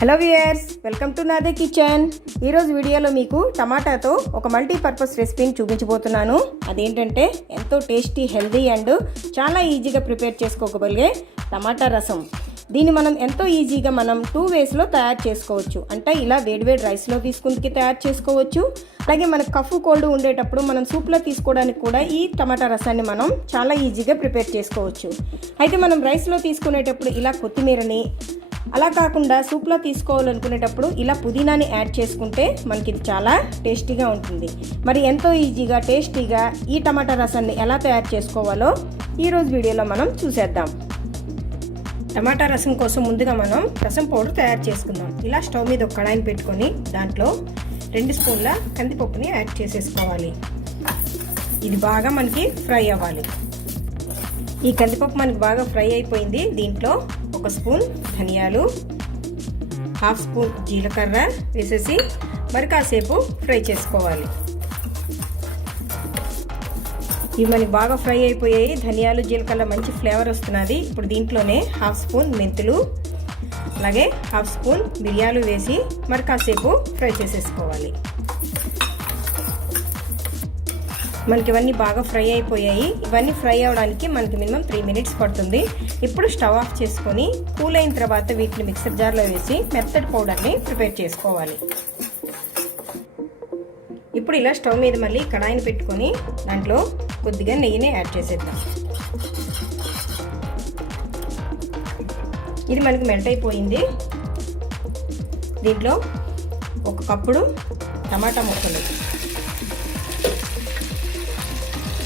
Hello viewers welcome to నాదే kitchen ఈరోజు వీడియోలో మీకు టమాటాతో ఒక మల్టీపర్పస్ రెసిపీని చూపించబోతున్నాను. అదేంటంటే ఎంతో టేస్టీ హెల్దీ అండ్ చాలా ఈజీగా ప్రిపేర్ చేసుకోగలిగే టమాటా రసం. దీన్ని మనం ఎంతో ఈజీగా మనం టూ వేస్లో తయారు చేసుకోవచ్చు. అంటే ఇలా వేడివేడి రైస్లో తీసుకుందికి తయారు చేసుకోవచ్చు. అలాగే మనకు కఫ్ కోల్డ్ ఉండేటప్పుడు మనం సూప్లో తీసుకోవడానికి కూడా ఈ టమాటా రసాన్ని మనం చాలా ఈజీగా ప్రిపేర్ చేసుకోవచ్చు. అయితే మనం రైస్లో తీసుకునేటప్పుడు ఇలా కొత్తిమీరని అలా కాకుండా సూప్లో తీసుకోవాలనుకునేటప్పుడు ఇలా పుదీనాని యాడ్ చేసుకుంటే మనకి ఇది చాలా టేస్టీగా ఉంటుంది. మరి ఎంతో ఈజీగా టేస్టీగా ఈ టమాటా రసాన్ని ఎలా తయారు చేసుకోవాలో ఈరోజు వీడియోలో మనం చూసేద్దాం. టమాటా రసం కోసం ముందుగా మనం రసం పౌడర్ తయారు చేసుకుందాం. ఇలా స్టవ్ మీద ఒక కడాయిని పెట్టుకొని దాంట్లో రెండు స్పూన్ల కందిపప్పుని యాడ్ చేసేసుకోవాలి. ఇది బాగా మనకి ఫ్రై అవ్వాలి. ఈ కందిపప్పు మనకి బాగా ఫ్రై అయిపోయింది. దీంట్లో ఒక స్పూన్ ధనియాలు హాఫ్ స్పూన్ జీలకర్ర వేసేసి మరి కాసేపు ఫ్రై చేసుకోవాలి. ఇవి మనకి బాగా ఫ్రై అయిపోయాయి. ధనియాలు జీలకర్ర మంచి ఫ్లేవర్ వస్తున్నది. ఇప్పుడు దీంట్లోనే హాఫ్ స్పూన్ మెంతులు అలాగే హాఫ్ స్పూన్ మిరియాలు వేసి మరి కాసేపు ఫ్రై చేసేసుకోవాలి. మనకి ఇవన్నీ బాగా ఫ్రై అయిపోయాయి. ఇవన్నీ ఫ్రై అవ్వడానికి మనకి మినిమం త్రీ మినిట్స్ పడుతుంది. ఇప్పుడు స్టవ్ ఆఫ్ చేసుకొని కూల్ అయిన తర్వాత వీటిని మిక్సర్ జార్లో వేసి మెత్తడ్ పౌడర్ని ప్రిపేర్ చేసుకోవాలి. ఇప్పుడు ఇలా స్టవ్ మీద మళ్ళీ కడాయిని పెట్టుకొని దాంట్లో కొద్దిగా నెయ్యిని యాడ్ చేసేద్దాం. ఇది మనకి మెల్ట్ అయిపోయింది. దీంట్లో ఒక కప్పుడు టమాటా ముక్కలు.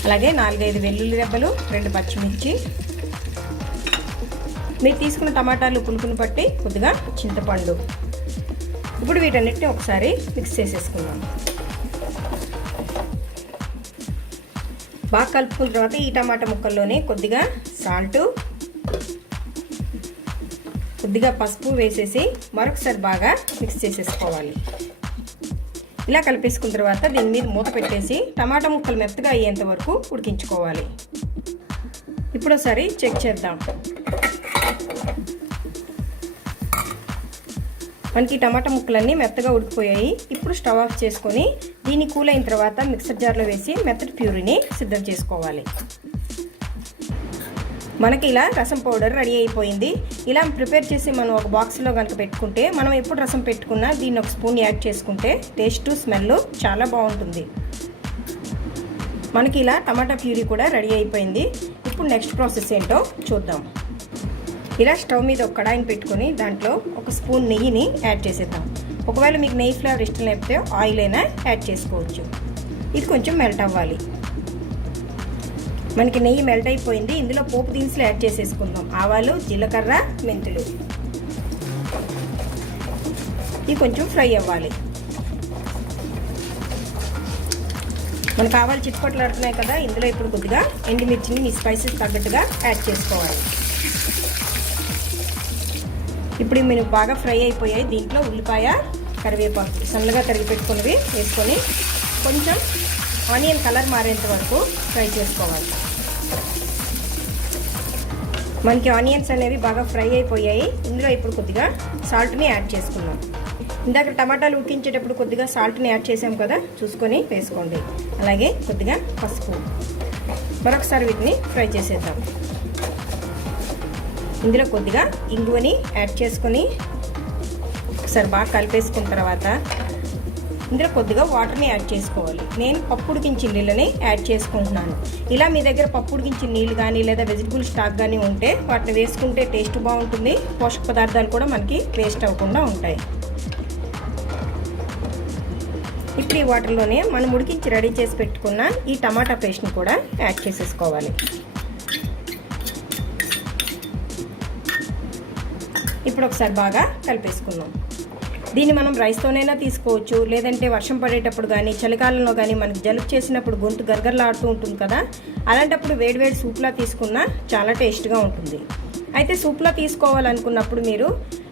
అలాగే నాలుగైదు వెల్లుల్లి రెబ్బలు రెండు పచ్చిమిర్చి. మీరు తీసుకున్న టమాటాలు పులుపును బట్టి కొద్దిగా చింతపండు. ఇప్పుడు వీటన్నిటిని ఒకసారి మిక్స్ చేసేసుకుందాం. బాగా కలుపుకున్న తర్వాత ఈ టమాటా ముక్కల్లోనే కొద్దిగా సాల్ట్ కొద్దిగా పసుపు వేసేసి మరొకసారి బాగా మిక్స్ చేసేసుకోవాలి. ఇలా కలిపేసుకున్న తర్వాత దీని మీద మూత పెట్టేసి టమాటా ముక్కలు మెత్తగా అయ్యేంత వరకు ఉడికించుకోవాలి. ఇప్పుడు ఒకసారి చెక్ చేద్దాం. మనకి టమాటా ముక్కలన్నీ మెత్తగా ఉడికిపోయాయి. ఇప్పుడు స్టవ్ ఆఫ్ చేసుకొని దీన్ని కూల్ అయిన తర్వాత మిక్సర్ జార్లో వేసి మెత్తటి ప్యూరీని సిద్ధం చేసుకోవాలి. మనకి ఇలా రసం పౌడర్ రెడీ అయిపోయింది. ఇలా ప్రిపేర్ చేసి మనం ఒక బాక్స్లో కనుక పెట్టుకుంటే మనం ఎప్పుడు రసం పెట్టుకున్నా దీన్ని ఒక స్పూన్ యాడ్ చేసుకుంటే టేస్ట్ స్మెల్ చాలా బాగుంటుంది. మనకి ఇలా టమాటా ప్యూరీ కూడా రెడీ అయిపోయింది. ఇప్పుడు నెక్స్ట్ ప్రాసెస్ ఏంటో చూద్దాం. ఇలా స్టవ్ మీద ఒక కడాయిని పెట్టుకొని దాంట్లో ఒక స్పూన్ నెయ్యిని యాడ్ చేసేద్దాం. ఒకవేళ మీకు నెయ్యి ఫ్లేవర్ ఇష్టం లేకపోతే ఆయిల్ అయినా యాడ్ చేసుకోవచ్చు. ఇది కొంచెం మెల్ట్ అవ్వాలి. మనకి నెయ్యి మెల్ట్ అయిపోయింది. ఇందులో పోపు దినుసులు యాడ్ చేసేసుకుందాం. ఆవాలు జీలకర్ర మెంతులు. ఇవి కొంచెం ఫ్రై అవ్వాలి. మనకు ఆవాలు చిట్టుపట్లు ఆడుతున్నాయి కదా ఇందులో ఇప్పుడు కొద్దిగా ఎండుమిర్చిని మీ స్పైసెస్ తగ్గట్టుగా యాడ్ చేసుకోవాలి. ఇప్పుడు మీరు బాగా ఫ్రై అయిపోయాయి. దీంట్లో ఉల్లిపాయ కరివేపాకు సన్నగా తరిగి పెట్టుకున్నవి వేసుకొని కొంచెం ఆనియన్ కలర్ మారేంత వరకు ఫ్రై చేసుకోవాలి. మనకి ఆనియన్స్ అనేవి బాగా ఫ్రై అయిపోయాయి. ఇందులో ఇప్పుడు కొద్దిగా సాల్ట్ని యాడ్ చేసుకున్నాం ఇందాక టమాటాలు ఉడికించేటప్పుడు కొద్దిగా సాల్ట్ని యాడ్ చేసాం కదా చూసుకొని వేసుకోండి. అలాగే కొద్దిగా పసుపు. మరొకసారి వీటిని ఫ్రై చేసేద్దాం. ఇందులో కొద్దిగా ఇంగువని యాడ్ చేసుకొని ఒకసారి బాగా కలిపేసుకున్న తర్వాత ఇందులో కొద్దిగా వాటర్ని యాడ్ చేసుకోవాలి. నేను పప్పు ఉడికించిన నీళ్ళని యాడ్ చేసుకుంటున్నాను. ఇలా మీ దగ్గర పప్పు ఉడికించిన నీళ్ళు కానీ లేదా వెజిటబుల్ స్టాక్ కానీ ఉంటే వాటిని వేసుకుంటే టేస్ట్ బాగుంటుంది. పోషక పదార్థాలు కూడా మనకి వేస్ట్ అవ్వకుండా ఉంటాయి. ఇప్పుడు ఈ వాటర్లోనే మనం ఉడికించి రెడీ చేసి పెట్టుకున్న ఈ టమాటా పేస్ట్ని కూడా యాడ్ చేసేసుకోవాలి. ఇప్పుడు ఒకసారి బాగా కలిపేసుకుందాం. దీన్ని మనం రైస్తోనైనా తీసుకోవచ్చు. లేదంటే వర్షం పడేటప్పుడు కానీ చలికాలంలో కానీ మనకి జలుబు చేసినప్పుడు గొంతు గరగరలాడుతూ ఉంటుంది కదా? అలాంటప్పుడు వేడివేడి సూప్లా తీసుకున్నా చాలా టేస్ట్గా ఉంటుంది. అయితే సూప్లా తీసుకోవాలనుకున్నప్పుడు మీరు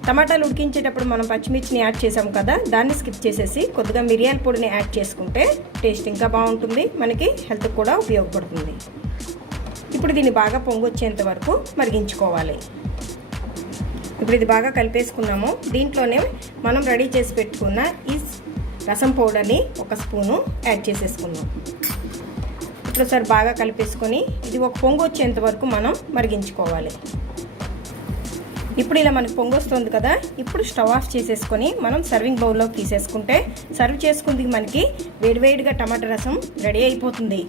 టమాటాలు ఉడికించేటప్పుడు మనం పచ్చిమిర్చిని యాడ్ చేసాం కదా దాన్ని స్కిప్ చేసేసి కొద్దిగా మిరియాల పొడిని యాడ్ చేసుకుంటే టేస్ట్ ఇంకా బాగుంటుంది. మనకి హెల్త్కి కూడా ఉపయోగపడుతుంది. ఇప్పుడు దీన్ని బాగా పొంగొచ్చేంత వరకు మరిగించుకోవాలి. ఇప్పుడు ఇది బాగా కలిపేసుకున్నాము. దీంట్లోనే మనం రెడీ చేసి పెట్టుకున్న ఈ రసం పౌడర్ని ఒక స్పూను యాడ్ చేసేసుకున్నాం. ఇప్పుడు సార్ బాగా కలిపేసుకొని ఇది ఒక పొంగు వచ్చేంత వరకు మనం మరిగించుకోవాలి. ఇప్పుడు ఇలా మనకు పొంగు వస్తుంది కదా ఇప్పుడు స్టవ్ ఆఫ్ చేసేసుకొని మనం సర్వింగ్ బౌల్లో తీసేసుకుంటే సర్వ్ చేసుకుంది మనకి వేడివేడిగా టమాటా రసం రెడీ అయిపోతుంది.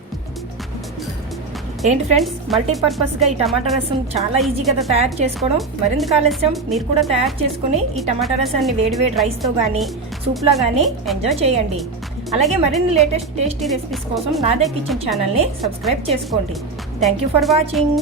ఏంటి ఫ్రెండ్స్ మల్టీపర్పస్గా ఈ టమాటా రసం చాలా ఈజీ కదా తయారు చేసుకోవడం? మరింత ఆలస్యం? మీరు కూడా తయారు చేసుకుని ఈ టమాటా రసాన్ని వేడివేడి రైస్తో కానీ సూప్లా కానీ ఎంజాయ్ చేయండి. అలాగే మరిన్ని లేటెస్ట్ టేస్టీ రెసిపీస్ కోసం నాదే కిచెన్ ఛానల్ని సబ్స్క్రైబ్ చేసుకోండి. Thank you for watching.